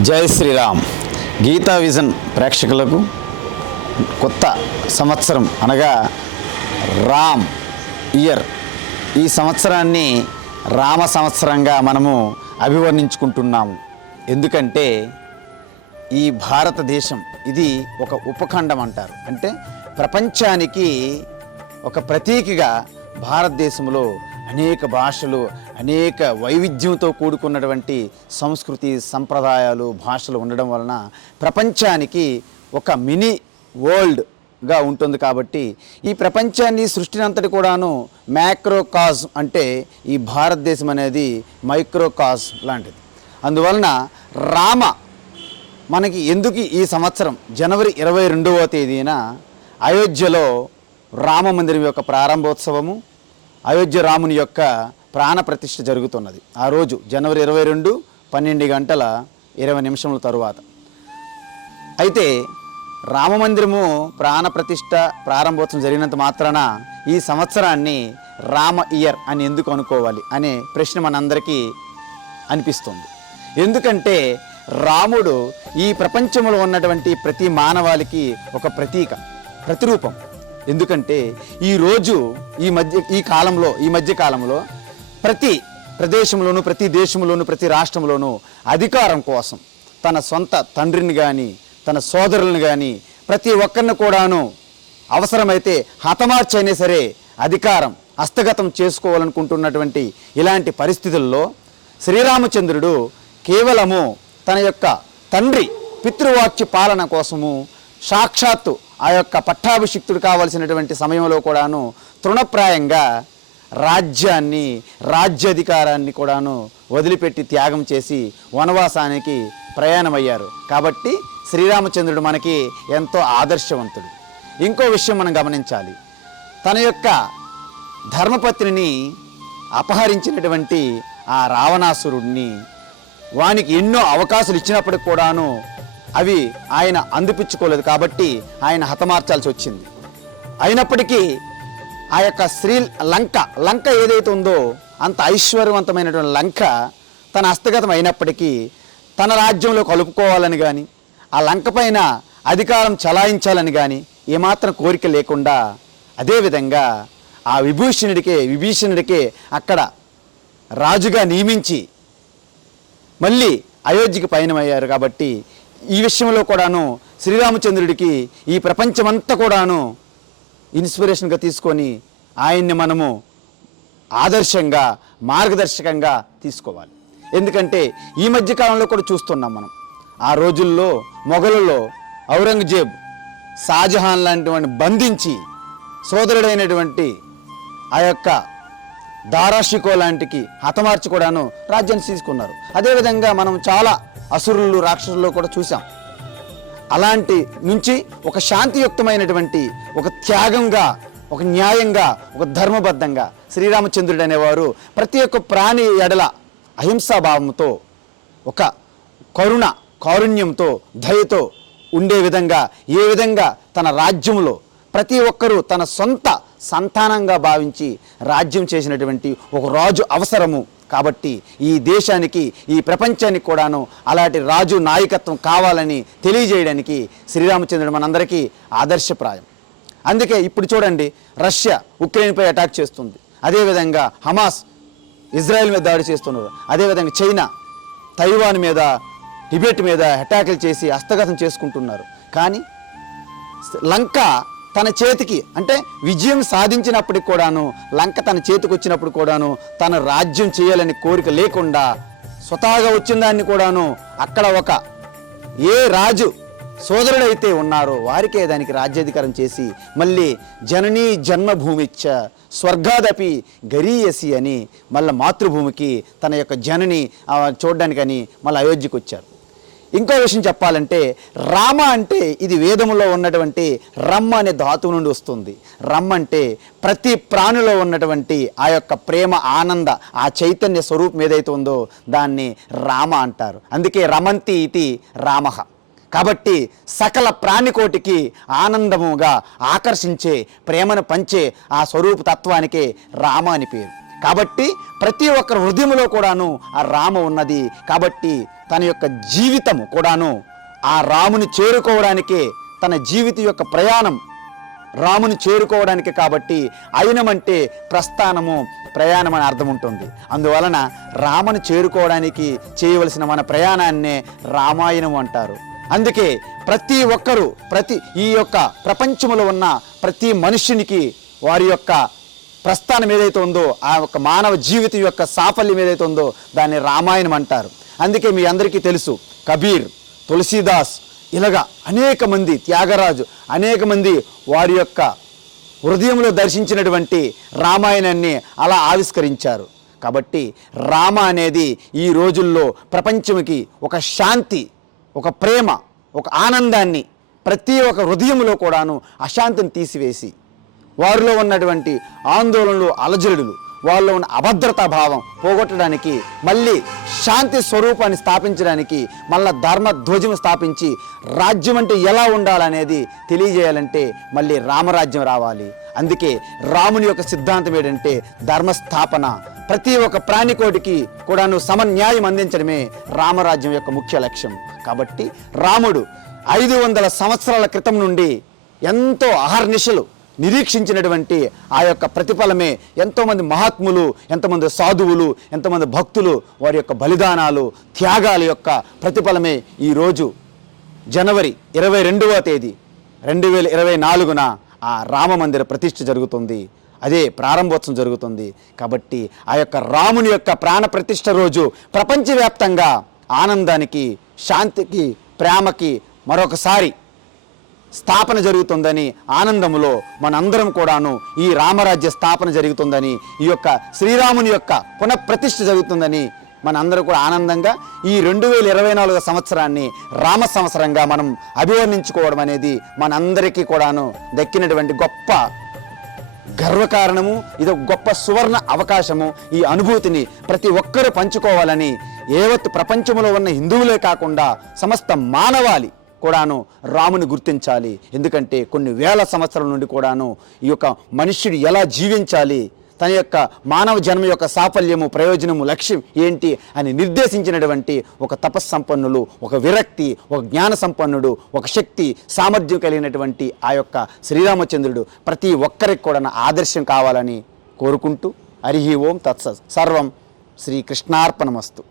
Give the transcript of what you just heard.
జై శ్రీరామ్. గీతా విజన్ ప్రేక్షకులకు కొత్త సంవత్సరం అనగా రామ్ ఇయర్. ఈ సంవత్సరాన్ని రామ సంవత్సరంగా మనము అభివర్ణించుకుంటున్నాము. ఎందుకంటే ఈ భారతదేశం ఇది ఒక ఉపఖండం అంటారు. అంటే ప్రపంచానికి ఒక ప్రతీకగా భారతదేశంలో అనేక భాషలు అనేక వైవిధ్యంతో కూడుకున్నటువంటి సంస్కృతి సంప్రదాయాలు భాషలు ఉండడం వలన ప్రపంచానికి ఒక మినీ వరల్డ్గా ఉంటుంది కాబట్టి ఈ ప్రపంచాన్ని సృష్టినంతటి కూడాను మ్యాక్రోకాజ్ అంటే ఈ భారతదేశం అనేది మైక్రోకాజ్ లాంటిది. అందువలన రామ మనకి ఎందుకు ఈ సంవత్సరం జనవరి ఇరవై రెండవ తేదీన అయోధ్యలో రామ మందిరం యొక్క ప్రారంభోత్సవము అయోధ్య రాముని యొక్క ప్రాణ ప్రతిష్ఠ జరుగుతున్నది. ఆ రోజు జనవరి ఇరవై రెండు పన్నెండు గంటల ఇరవై నిమిషముల తరువాత. అయితే రామమందిరము ప్రాణ ప్రతిష్ట ప్రారంభోత్సవం జరిగినంత మాత్రాన ఈ సంవత్సరాన్ని రామ ఇయర్ అని ఎందుకు అనుకోవాలి అనే ప్రశ్న మనందరికీ అనిపిస్తుంది. ఎందుకంటే రాముడు ఈ ప్రపంచంలో ఉన్నటువంటి ప్రతి మానవాళికి ఒక ప్రతీక ప్రతిరూపం. ఎందుకంటే ఈరోజు ఈ మధ్య ఈ కాలంలో ఈ మధ్య కాలంలో ప్రతి ప్రదేశంలోనూ ప్రతి దేశంలోనూ ప్రతి రాష్ట్రంలోనూ అధికారం కోసం తన సొంత తండ్రిని కానీ తన సోదరులను కానీ ప్రతి ఒక్కరిని కూడాను అవసరమైతే హతమార్చైనా సరే అధికారం హస్తగతం చేసుకోవాలనుకుంటున్నటువంటి ఇలాంటి పరిస్థితుల్లో శ్రీరామచంద్రుడు కేవలము తన యొక్క తండ్రి పితృవాక్య పాలన కోసము సాక్షాత్తు ఆ యొక్క పట్టాభిషిక్తుడు కావలసినటువంటి సమయంలో కూడాను తృణప్రాయంగా రాజ్యాన్ని రాజ్యాధికారాన్ని కూడాను వదిలిపెట్టి త్యాగం చేసి వనవాసానికి ప్రయాణమయ్యారు. కాబట్టి శ్రీరామచంద్రుడు మనకి ఎంతో ఆదర్శవంతుడు. ఇంకో విషయం మనం గమనించాలి. తన యొక్క ధర్మపత్నిని అపహరించినటువంటి ఆ రావణాసురుడిని వానికి ఎన్నో అవకాశాలు ఇచ్చినప్పటికి కూడాను అవి ఆయన అందిపించుకోలేదు కాబట్టి ఆయన హతమార్చాల్సి వచ్చింది. అయినప్పటికీ ఆ యొక్క శ్రీ లంక లంక ఏదైతే ఉందో అంత ఐశ్వర్యవంతమైనటువంటి లంక తన హస్తగతం అయినప్పటికీ తన రాజ్యంలో కలుపుకోవాలని కానీ ఆ లంక పైన అధికారం చలాయించాలని కానీ ఏమాత్రం కోరిక లేకుండా అదేవిధంగా ఆ విభూషణుడికే విభీషణుడికే అక్కడ రాజుగా నియమించి మళ్ళీ అయోధ్యకి పయనమయ్యారు కాబట్టి ఈ విషయంలో కూడాను శ్రీరామచంద్రుడికి ఈ ప్రపంచమంతా కూడాను ఇన్స్పిరేషన్గా తీసుకొని ఆయన్ని మనము ఆదర్శంగా మార్గదర్శకంగా తీసుకోవాలి. ఎందుకంటే ఈ మధ్యకాలంలో కూడా చూస్తున్నాం మనం. ఆ రోజుల్లో మొఘలులో ఔరంగజేబ్ షాజహాన్ లాంటి వాడిని బంధించి సోదరుడైనటువంటి ఆ యొక్క దారాషికో లాంటికి హతమార్చి కూడాను రాజ్యాన్ని తీసుకున్నారు అదేవిధంగా మనం చాలా అసురులు రాక్షసులు కూడా చూసాం అలాంటి నుంచి ఒక శాంతియుక్తమైనటువంటి ఒక త్యాగంగా ఒక న్యాయంగా ఒక ధర్మబద్ధంగా శ్రీరామచంద్రుడు అనేవారు ప్రతి ఒక్క ప్రాణి ఎడల అహింసాభావంతో ఒక కరుణ కారుణ్యంతో దయతో ఉండే విధంగా ఏ విధంగా తన రాజ్యంలో ప్రతి ఒక్కరూ తన సొంత సంతానంగా భావించి రాజ్యం చేసినటువంటి ఒక రాజు అవసరము. కాబట్టి ఈ దేశానికి ఈ ప్రపంచానికి కూడాను అలాంటి రాజు నాయకత్వం కావాలని తెలియజేయడానికి శ్రీరామచంద్రుడు మనందరికీ ఆదర్శప్రాయం. అందుకే ఇప్పుడు చూడండి రష్యా ఉక్రెయిన్పై అటాక్ చేస్తుంది. అదేవిధంగా హమాస్ ఇజ్రాయెల్ మీద దాడి చేస్తున్నారు. అదేవిధంగా చైనా తైవాన్ మీద టిబెట్ మీద అటాకులు చేసి హస్తగతం చేసుకుంటున్నారు. కానీ లంక తన చేతికి అంటే విజయం సాధించినప్పటికి కూడాను లంక తన చేతికి వచ్చినప్పుడు కూడాను తన రాజ్యం చేయాలని కోరిక లేకుండా స్వతహాగా వచ్చిన దాన్ని కూడాను అక్కడ ఒక ఏ రాజు సోదరుడైతే ఉన్నారో వారికే దానికి రాజ్యాధికారం చేసి మళ్ళీ జననీ జన్మభూమిచ్చ స్వర్గాదపి గరీయసి అని మళ్ళీ మాతృభూమికి తన యొక్క జనని చూడడానికని మళ్ళీ అయోధ్యకు వచ్చారు ఇంకో విషయం చెప్పాలంటే రామ అంటే ఇది వేదములో ఉన్నటువంటి రమ్మ అనే ధాతువు నుండి వస్తుంది. రమ్మ అంటే ప్రతి ప్రాణిలో ఉన్నటువంటి ఆ యొక్క ప్రేమ ఆనంద ఆ చైతన్య స్వరూపం ఏదైతే ఉందో దాన్ని రామ అంటారు. అందుకే రమంతి ఇది రామః. కాబట్టి సకల ప్రాణికోటికి ఆనందముగా ఆకర్షించే ప్రేమను పంచే ఆ స్వరూప తత్వానికే రామ అని పేరు. కాబట్టి ప్రతి ఒక్కరి హృదయంలో కూడాను ఆ రామ ఉన్నది. కాబట్టి తన యొక్క జీవితము కూడాను ఆ రాముని చేరుకోవడానికే తన జీవిత యొక్క ప్రయాణం రాముని చేరుకోవడానికి కాబట్టి అయినమంటే ప్రస్థానము ప్రయాణం అని అర్థం ఉంటుంది. అందువలన రామను చేరుకోవడానికి చేయవలసిన మన ప్రయాణాన్నే రామాయణం అంటారు. అందుకే ప్రతి ఒక్కరూ ప్రతి ఈ యొక్క ప్రపంచంలో ఉన్న ప్రతి మనుష్యునికి వారి యొక్క ప్రస్థానం ఏదైతే ఉందో ఆ యొక్క మానవ జీవితం యొక్క సాఫల్యం ఏదైతే ఉందో దాన్ని రామాయణం అంటారు. అందుకే మీ అందరికీ తెలుసు కబీర్ తులసీదాస్ ఇలాగా అనేక మంది త్యాగరాజు అనేక మంది వారి యొక్క హృదయంలో దర్శించినటువంటి రామాయణాన్ని అలా ఆవిష్కరించారు. కాబట్టి రామ అనేది ఈ రోజుల్లో ప్రపంచంకి ఒక శాంతి ఒక ప్రేమ ఒక ఆనందాన్ని ప్రతి ఒక్క హృదయంలో కూడాను అశాంతిని తీసివేసి వారిలో ఉన్నటువంటి ఆందోళనలు అలజడులు వాళ్ళలో ఉన్న అభద్రతా భావం పోగొట్టడానికి మళ్ళీ శాంతి స్వరూపాన్ని స్థాపించడానికి మళ్ళా ధర్మ ధ్వజం స్థాపించి రాజ్యం అంటే ఎలా ఉండాలనేది తెలియజేయాలంటే మళ్ళీ రామరాజ్యం రావాలి. అందుకే రాముని యొక్క సిద్ధాంతం ఏంటంటే ధర్మస్థాపన. ప్రతి ఒక్క ప్రాణికోటికి కూడాను సమన్యాయం అందించడమే రామరాజ్యం యొక్క ముఖ్య లక్ష్యం. కాబట్టి రాముడు ఐదు వందల సంవత్సరాల క్రితం నుండి ఎంతో అహర్నిశలు నిరీక్షించినటువంటి ఆ యొక్క ప్రతిఫలమే ఎంతోమంది మహాత్ములు ఎంతమంది సాధువులు ఎంతమంది భక్తులు వారి యొక్క బలిదానాలు త్యాగాల యొక్క ప్రతిఫలమే ఈరోజు జనవరి ఇరవై రెండవ తేదీ రెండు వేల ఇరవై నాలుగున ఆ రామ మందిర ప్రతిష్ఠ జరుగుతుంది. అదే ప్రారంభోత్సవం జరుగుతుంది. కాబట్టి ఆ యొక్క రాముని యొక్క ప్రాణ ప్రతిష్ఠ రోజు ప్రపంచవ్యాప్తంగా ఆనందానికి శాంతికి ప్రేమకి మరొకసారి స్థాపన జరుగుతుందని ఆనందములో మనందరం కూడాను ఈ రామరాజ్య స్థాపన జరుగుతుందని ఈ యొక్క శ్రీరాముని యొక్క పునఃప్రతిష్ఠ జరుగుతుందని మనందరూ కూడా ఆనందంగా ఈ రెండు వేల ఇరవై నాలుగు సంవత్సరాన్ని రామ సంవత్సరంగా మనం అభివర్ణించుకోవడం అనేది మనందరికీ కూడాను దక్కినటువంటి గొప్ప గర్వకారణము ఇది ఒక గొప్ప సువర్ణ అవకాశము ఈ అనుభూతిని ప్రతి ఒక్కరూ పంచుకోవాలని ఏవత్ ప్రపంచంలో ఉన్న హిందువులే కాకుండా సమస్త మానవాళి కూడాను రాముని గుర్తించాలి. ఎందుకంటే కొన్ని వేల సంవత్సరాల నుండి కూడాను ఈ యొక్క మనుష్యుడు ఎలా జీవించాలి? తన యొక్క మానవ జన్మ యొక్క సాఫల్యము ప్రయోజనము లక్ష్యం ఏంటి అని నిర్దేశించినటువంటి ఒక తపస్సంపన్నులు ఒక విరక్తి ఒక జ్ఞాన సంపన్నుడు ఒక శక్తి సామర్థ్యం కలిగినటువంటి ఆ యొక్క శ్రీరామచంద్రుడు ప్రతి ఒక్కరికి కూడా ఆదర్శం కావాలని కోరుకుంటూ హరి ఓం తత్స సర్వం శ్రీకృష్ణార్పణమస్తు